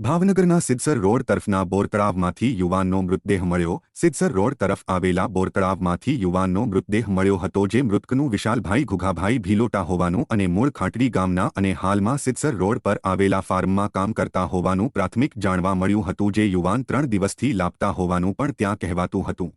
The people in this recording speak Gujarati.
ભાવનગરના સિદ્ધસર રોડ તરફના બોરતળાવમાંથી યુવાનનો મૃતદેહ મળ્યો। સિદ્ધસર રોડ તરફ આવેલા બોરતળાવમાંથી યુવાનનો મૃતદેહ મળ્યો હતો, જે મૃતકનું વિશાલભાઈ ઘુઘાભાઈ ભીલોટા હોવાનું અને મૂળ ખાંટડી ગામના અને હાલમાં સિદ્ધસર રોડ પર આવેલા ફાર્મમાં કામ કરતા હોવાનું પ્રાથમિક જાણવા મળ્યું હતું, જે યુવાન 3 દિવસથી લાપતા હોવાનું પણ ત્યાં કહેવાતું હતું।